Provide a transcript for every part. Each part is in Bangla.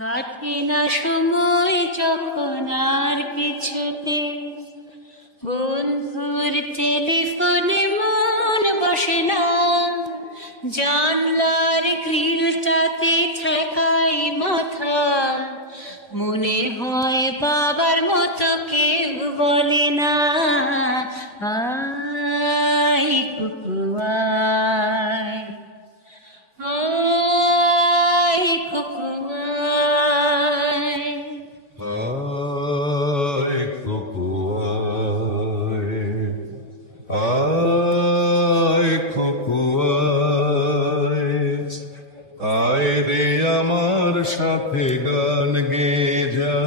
কাটে না সময় যখন আর কিছুতে, বন্ধুর টেলিফোনে মন বসে না, জানলার গ্রিলটাতে ঠেকাই মাথা, মনে হয় বাবার মতো কেউ বলে না, আয় কুকু আয়, আয় কুকু আয়। আয় কুকু আয়, আয় কুকু আয়, আয় রে আমার সাথে গান গেয়ে যা,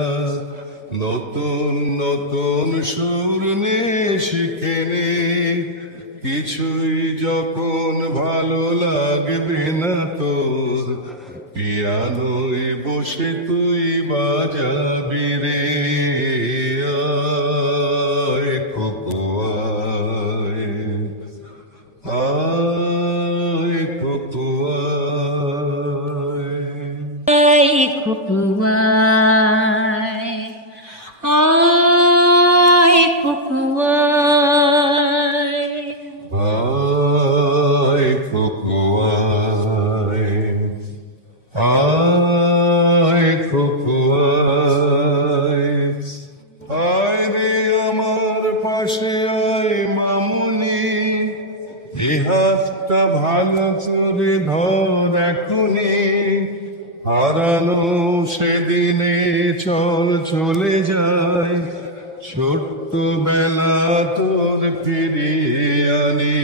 নতুন নতুন সুর নে শিখে নে, কিছুই যখন ভালো লাগবে না তোর, পিয়ানোয় বসে তুই বাজাবি রে, আয় কুকু আয়, আয় কুকু আয়। আয় কুকু আয়, আয় কুকু আয়। আয় কুকু আয়, আয় কুকু আয়, আয় রে আমার পাশে আয় মামুনি, এ হাতটা ভালো করে ধর এখনি, হারানো সেদিনে চল চলে যায়, ছোট্ট বেলা তোর ফিরিয়ে আনি।